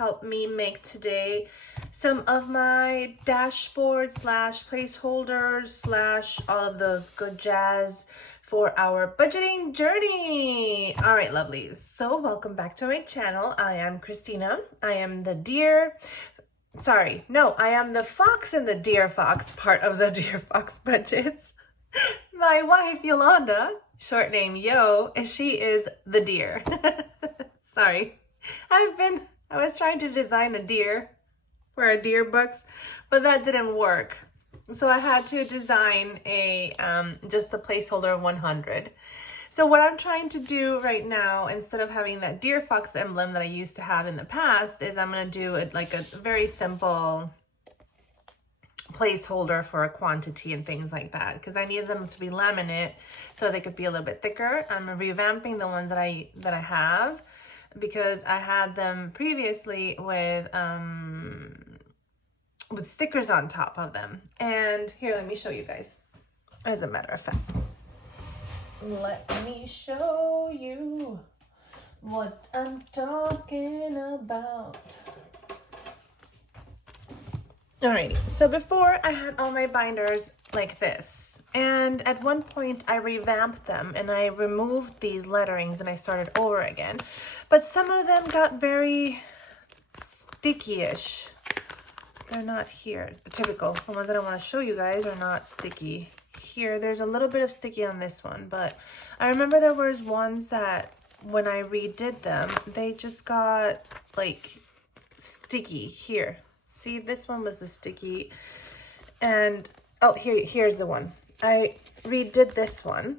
help me make today some of my dashboard slash placeholders slash all of those good jazz for our budgeting journey. All right, lovelies. So welcome back to my channel. I am Christina. I am the I am the fox in the deer fox part of the deer fox budgets. My wife, Yolanda, short name Yo, and she is the deer. Sorry. I was trying to design a deer for our deer books, but that didn't work. So I had to design a just a placeholder of 100. So what I'm trying to do right now, instead of having that deer fox emblem that I used to have in the past, is I'm going to do it like a very simple placeholder for a quantity and things like that, because I need them to be laminate so they could be a little bit thicker. I'm revamping the ones that I have, because I had them previously with stickers on top of them. And here, let me show you guys. As a matter of fact, let me show you what I'm talking about. Alrighty, so before I had all my binders like this, and at one point I revamped them and I removed these letterings and I started over again. But some of them got very sticky-ish. They're not here. The typical, the ones that I want to show you guys are not sticky. Here, there's a little bit of sticky on this one, but I remember there was ones that when I redid them, they just got like sticky here. See, this one was a sticky, and oh, here's the one. I redid this one.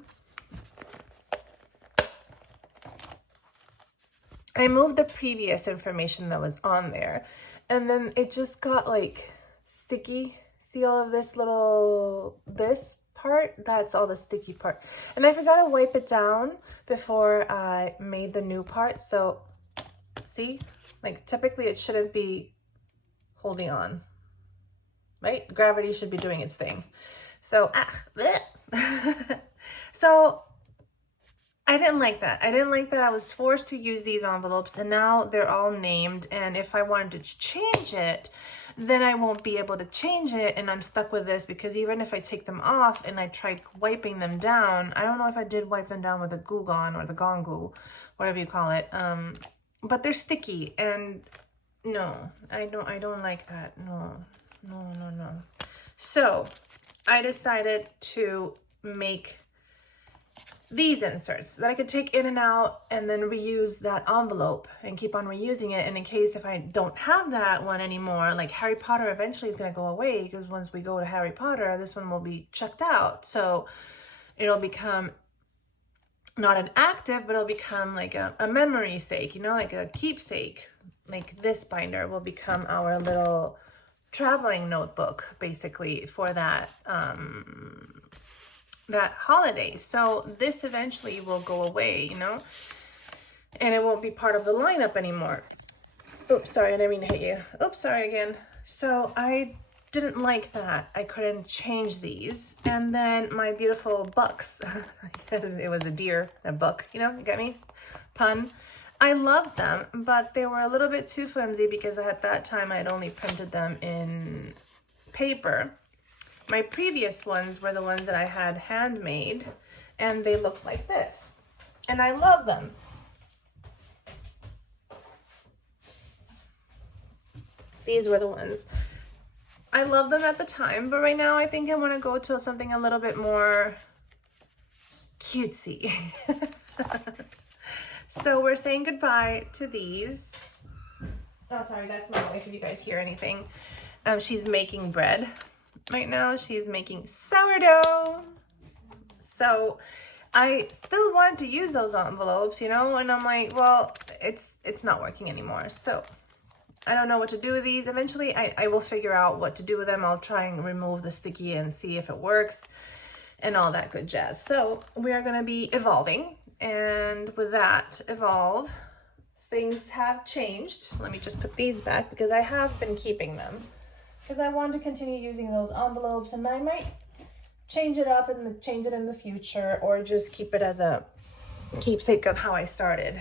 I moved the previous information that was on there, and then it just got like sticky. See all of this this part? That's all the sticky part. And I forgot to wipe it down before I made the new part. So see, like typically it shouldn't be holding on, right? Gravity should be doing its thing. So, so I didn't like that. I didn't like that I was forced to use these envelopes, and now they're all named. And if I wanted to change it, then I won't be able to change it, and I'm stuck with this, because even if I take them off and I tried wiping them down, I don't know if I did wipe them down with a Goo Gone or the Gone Goo, whatever you call it, but they're sticky, and no, I don't like that. No. So I decided to make these inserts that I could take in and out and then reuse that envelope and keep on reusing it. And in case if I don't have that one anymore, like Harry Potter eventually is going to go away, because once we go to Harry Potter, this one will be checked out. So it'll become not an active, but it'll become like a memory sake, you know, like a keepsake. Like this binder will become our little traveling notebook, basically, for that that holiday. So this eventually will go away, you know, and it won't be part of the lineup anymore. Oops, sorry, I didn't mean to hit you. Oops, sorry again. So I didn't like that. I couldn't change these. And then my beautiful bucks, because it was a deer, a buck, you know, you got me? Pun. I loved them, but they were a little bit too flimsy, because at that time I had only printed them in paper. My previous ones were the ones that I had handmade, and they look like this, and I love them. These were the ones. I loved them at the time, but right now I think I want to go to something a little bit more cutesy. So we're saying goodbye to these. Oh, sorry, that's my wife if you guys hear anything. She's making bread right now. She's making sourdough. So I still want to use those envelopes, you know, and I'm like, well, it's not working anymore. So I don't know what to do with these. Eventually I will figure out what to do with them. I'll try and remove the sticky and see if it works and all that good jazz. So we are going to be evolving. And with that evolve, things have changed. Let me just put these back, because I have been keeping them, because I want to continue using those envelopes, and I might change it up and change it in the future, or just keep it as a keepsake of how I started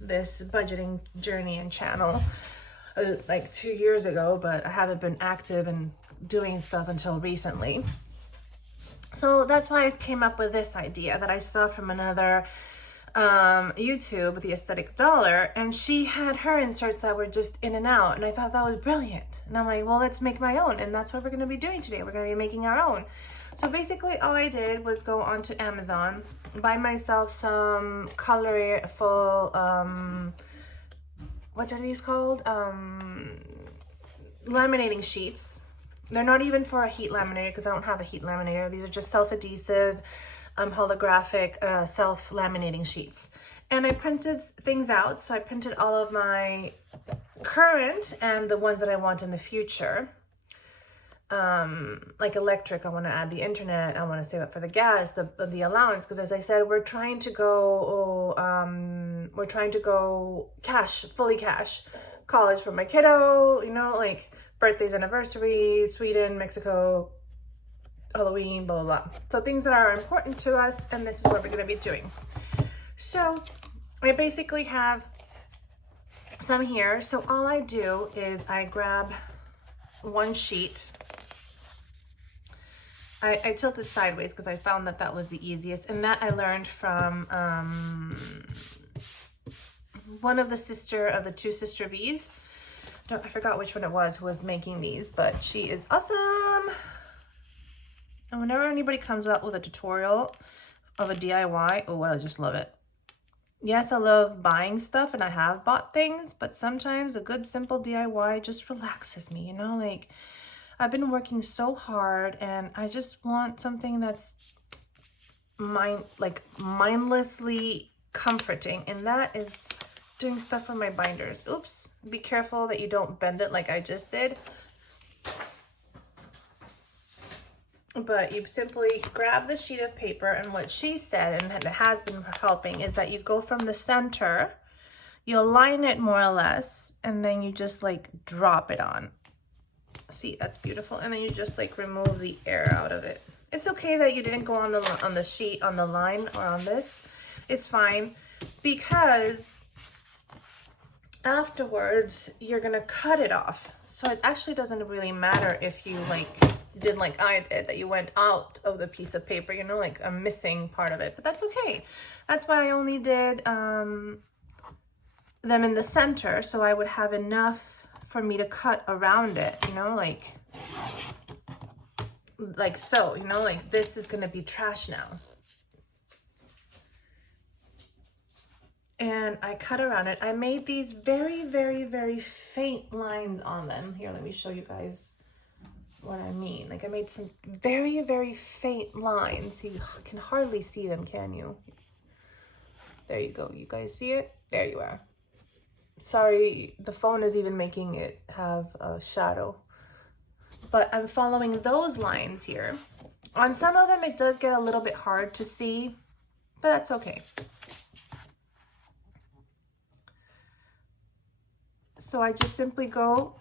this budgeting journey and channel. like 2 years ago, but I haven't been active and doing stuff until recently. So that's why I came up with this idea that I saw from another YouTube, the Aesthetic Dollar, and she had her inserts that were just in and out, and I thought that was brilliant. And I'm like, well, let's make my own, and that's what we're going to be doing today. We're going to be making our own. So basically all I did was go onto Amazon, buy myself some colorful, what are these called? Laminating sheets. They're not even for a heat laminator because I don't have a heat laminator. These are just self-adhesive, holographic, self-laminating sheets. And I printed things out. So I printed all of my current and the ones that I want in the future. Like electric, I want to add the internet, I want to save up for the gas, the allowance, because as I said, we're trying to go cash, fully cash, college for my kiddo, you know, like birthdays, anniversaries, Sweden, Mexico, Halloween, blah, blah, blah. So things that are important to us, and this is what we're going to be doing. So I basically have some here. So all I do is I grab one sheet. I tilt it sideways because I found that that was the easiest, and that I learned from one of the two sister bees. I forgot which one it was who was making these, but she is awesome. And whenever anybody comes up with a tutorial of a DIY, oh, I just love it. Yes, I love buying stuff, and I have bought things, but sometimes a good simple DIY just relaxes me, you know, like I've been working so hard and I just want something that's mindlessly comforting, and that is doing stuff for my binders. Oops, be careful that you don't bend it like I just did. But you simply grab the sheet of paper, and what she said, and it has been helping, is that you go from the center, you align it more or less, and then you just like drop it on. See, that's beautiful. And then you just like remove the air out of it. It's okay that you didn't go on the sheet, on the line, or on this. It's fine, because afterwards you're gonna cut it off. So it actually doesn't really matter if you did like I did, that you went out of the piece of paper, you know, like a missing part of it, but that's okay. That's why I only did them in the center, so I would have enough for me to cut around it, you know, like so, you know, like this is gonna be trash now. And I cut around it. I made these very, very, very faint lines on them. Here, let me show you guys what I mean. Like I made some very, very faint lines. You can hardly see them, can you? There you go. You guys see it? There you are. Sorry, the phone is even making it have a shadow. But I'm following those lines here. On some of them, it does get a little bit hard to see, but that's okay. So I just simply go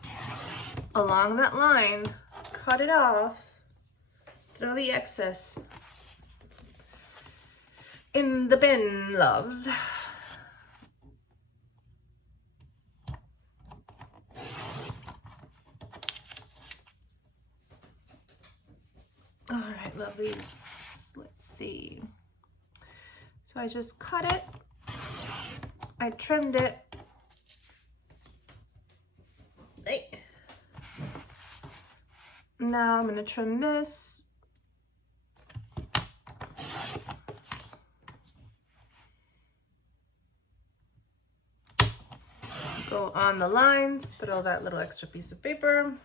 along that line, cut it off, throw the excess in the bin, loves. All right, lovelies, let's see. So I just cut it, I trimmed it. Now I'm gonna trim this. Go on the lines, throw that little extra piece of paper.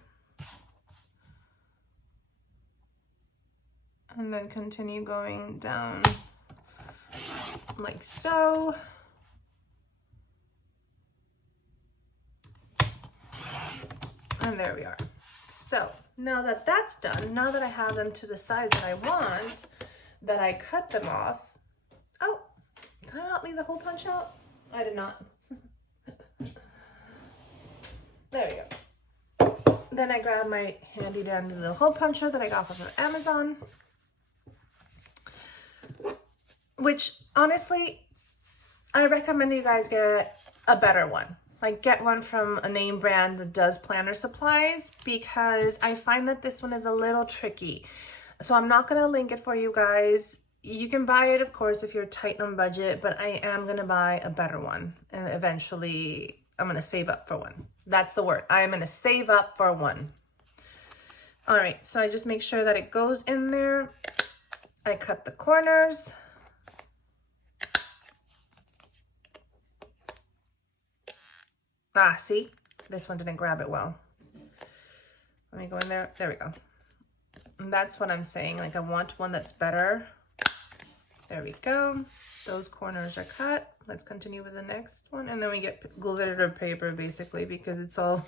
And then continue going down like so. And there we are. So now that that's done, now that I have them to the size that I want, that I cut them off. Oh, did I not leave the hole punch out? I did not. There we go. Then I grab my handy dandy little hole puncher that I got from Amazon. Which honestly, I recommend you guys get a better one. like get one from a name brand that does planner supplies, because I find that this one is a little tricky. So I'm not going to link it for you guys. You can buy it, of course, if you're tight on budget, but I am going to buy a better one, and eventually I'm going to save up for one. That's the word. I'm going to save up for one. All right, so I just make sure that it goes in there. I cut the corners. Ah, see? This one didn't grab it well. Let me go in there. There we go. And that's what I'm saying. Like, I want one that's better. There we go. Those corners are cut. Let's continue with the next one. And then we get glittered paper, basically, because it's all...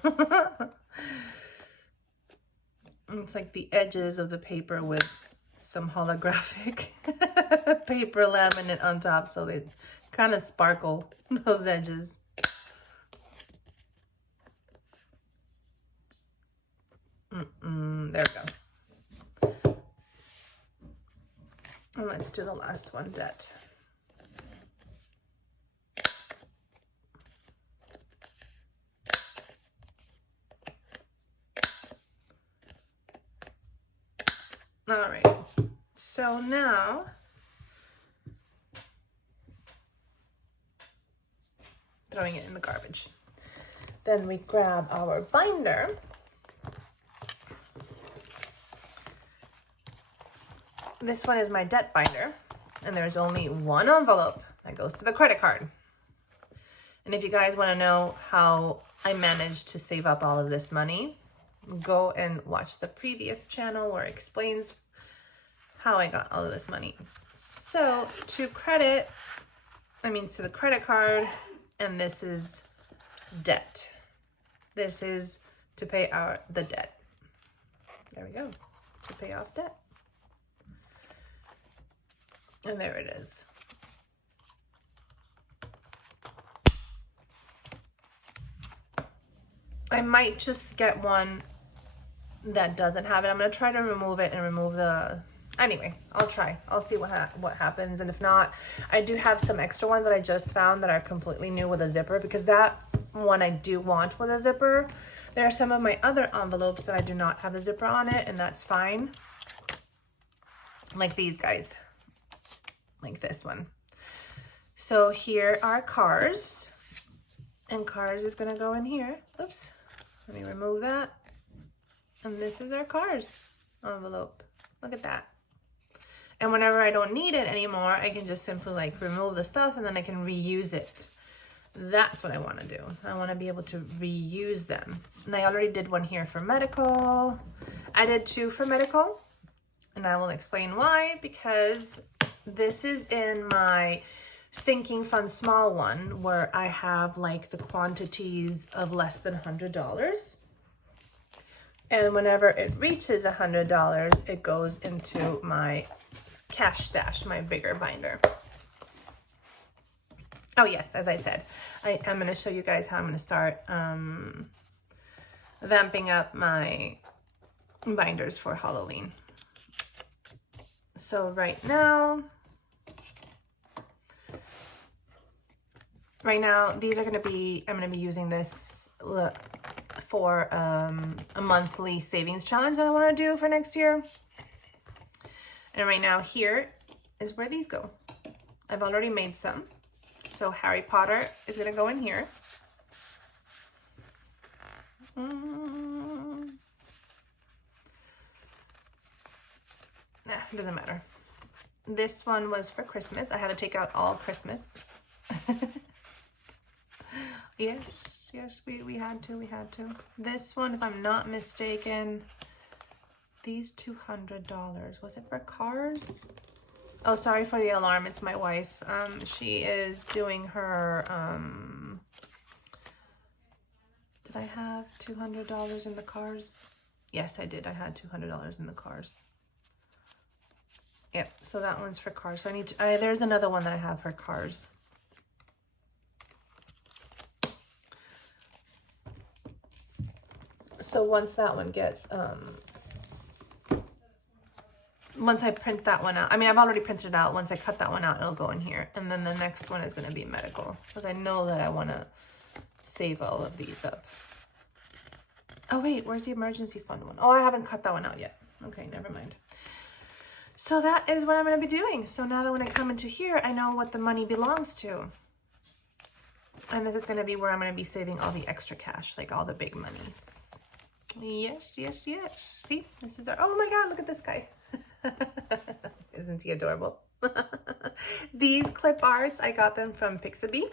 It's like the edges of the paper with some holographic paper laminate on top, so they kind of sparkle, those edges. There we go. And let's do the last one, debt. All right, so now throwing it in the garbage. Then we grab our binder. This one is my debt binder, and there's only one envelope that goes to the credit card. And if you guys want to know how I managed to save up all of this money, go and watch the previous channel where it explains how I got all of this money. So to the credit card, and this is debt. This is to pay the debt. There we go, to pay off debt. And there it is. I might just get one that doesn't have it. I'm going to try to remove it and remove the... Anyway, I'll try. I'll see what happens. And if not, I do have some extra ones that I just found that are completely new with a zipper, because that one I do want with a zipper. There are some of my other envelopes that I do not have a zipper on it, and that's fine. Like these guys. Like this one. So here are cars. And cars is going to go in here. Oops. Let me remove that. And this is our cars envelope. Look at that. And whenever I don't need it anymore, I can just simply like remove the stuff, and then I can reuse it. That's what I want to do. I want to be able to reuse them. And I already did one here for medical. I did two for medical, and I will explain why, because this is in my sinking fund small one where I have like the quantities of less than $100. And whenever it reaches $100, it goes into my cash stash, my bigger binder. Oh yes, as I said, I am going to show you guys how I'm going to start vamping up my binders for Halloween. So right now, these are going to be, I'm going to be using this for a monthly savings challenge that I want to do for next year. And right now here is where these go. I've already made some. So Harry Potter is going to go in here. Nah, it doesn't matter. This one was for Christmas. I had to take out all Christmas. Yes, we had to. This one, if I'm not mistaken, these $200. Was it for cars? Oh, sorry for the alarm. It's my wife. She is doing her, did I have $200 in the cars? Yes, I did. I had $200 in the cars. Yep, so that one's for cars. So I need to, there's another one that I have for cars. So once that one gets, once I print that one out, I mean, I've already printed it out. Once I cut that one out, it'll go in here. And then the next one is going to be medical, because I know that I want to save all of these up. Oh wait, where's the emergency fund one? Oh, I haven't cut that one out yet. Okay, never mind. So that is what I'm going to be doing. So now that when I come into here, I know what the money belongs to. And this is going to be where I'm going to be saving all the extra cash, like all the big monies. Yes, yes, yes. See, this is our, oh my God, look at this guy. Isn't he adorable? These clip arts, I got them from Pixabay.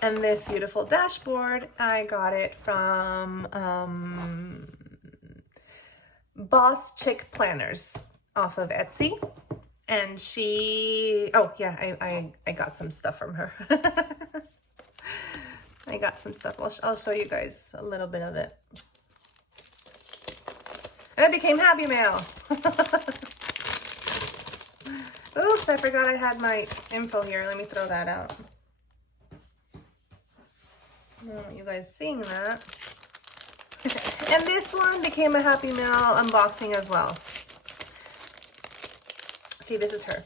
And this beautiful dashboard, I got it from Boss Chick Planners off of Etsy. And she, oh yeah, I got some stuff from her. I got some stuff. I'll show you guys a little bit of it. And it became Happy Mail. Oops, I forgot I had my info here. Let me throw that out. I don't want you guys seeing that. And this one became a Happy Mail unboxing as well. See, this is her.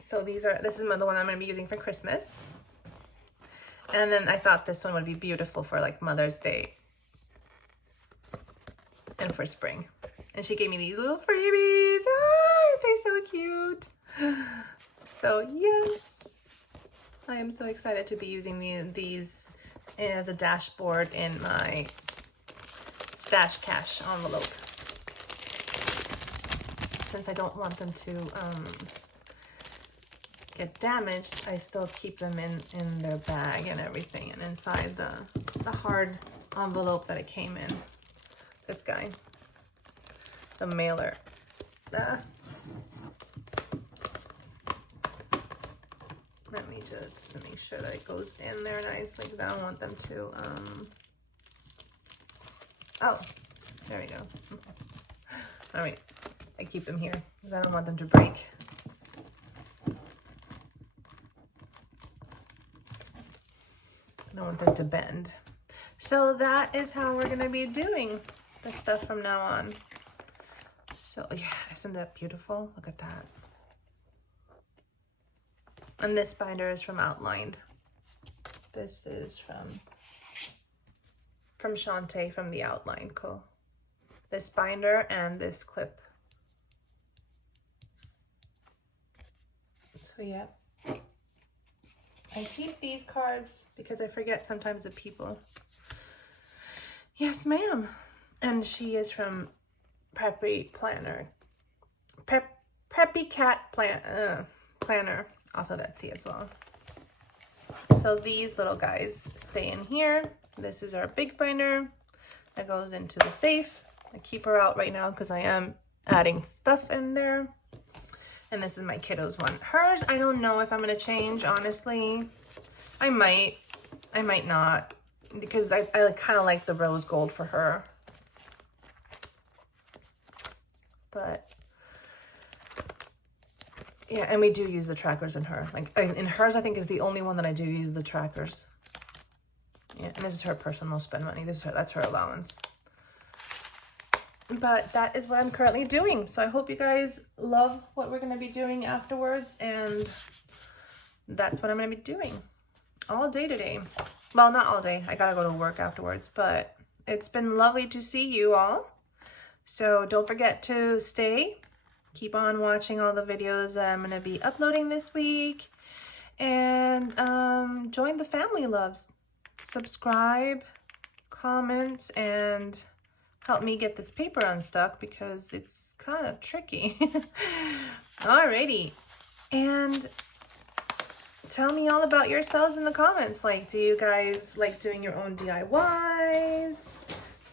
So this is the one I'm going to be using for Christmas. And then I thought this one would be beautiful for like Mother's Day and for spring. And she gave me these little freebies. Ah, they're so cute. So yes, I am so excited to be using these as a dashboard in my stash cash envelope. Since I don't want them to get damaged, I still keep them in their bag and everything, and inside the hard envelope that it came in. This guy, the mailer. Let me just make sure that it goes in there nicely, because I don't want them to oh, there we go. All right, I keep them here because I don't want them to break. I don't want them to bend. So that is how we're gonna be doing the stuff from now on. So yeah, isn't that beautiful? Look at that. And this binder is from Outlined. This is from Shantae from the Outlined Co. This binder and this clip. So yeah. I keep these cards because I forget sometimes the people. Yes, ma'am. And she is from Preppy Planner. Preppy Cat Planner off of Etsy as well. So these little guys stay in here. This is our big binder that goes into the safe. I keep her out right now because I am adding stuff in there. And this is my kiddos one. Hers, I don't know if I'm going to change, honestly. I might not, because I kind of like the rose gold for her. But yeah, and we do use the trackers in her. Like in hers, I think is the only one that I do use the trackers. Yeah, and this is her personal spend money. That's her allowance. But that is what I'm currently doing. So I hope you guys love what we're going to be doing afterwards. And that's what I'm going to be doing all day today. Well, not all day. I got to go to work afterwards. But it's been lovely to see you all. So don't forget to stay. Keep on watching all the videos I'm going to be uploading this week. And join the family, loves. Subscribe, comment, and help me get this paper unstuck because it's kind of tricky. Alrighty. And tell me all about yourselves in the comments. Like, do you guys like doing your own DIYs?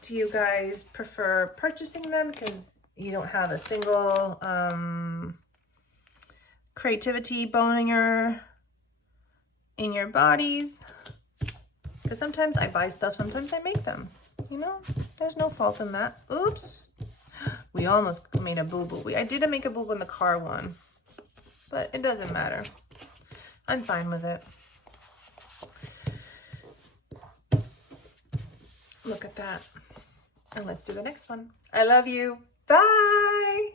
Do you guys prefer purchasing them because you don't have a single creativity bone in your bodies? Because sometimes I buy stuff, sometimes I make them. You know, there's no fault in that. Oops. We almost made a boo-boo. I did make a boo-boo in the car one, but it doesn't matter. I'm fine with it. Look at that. And let's do the next one. I love you. Bye.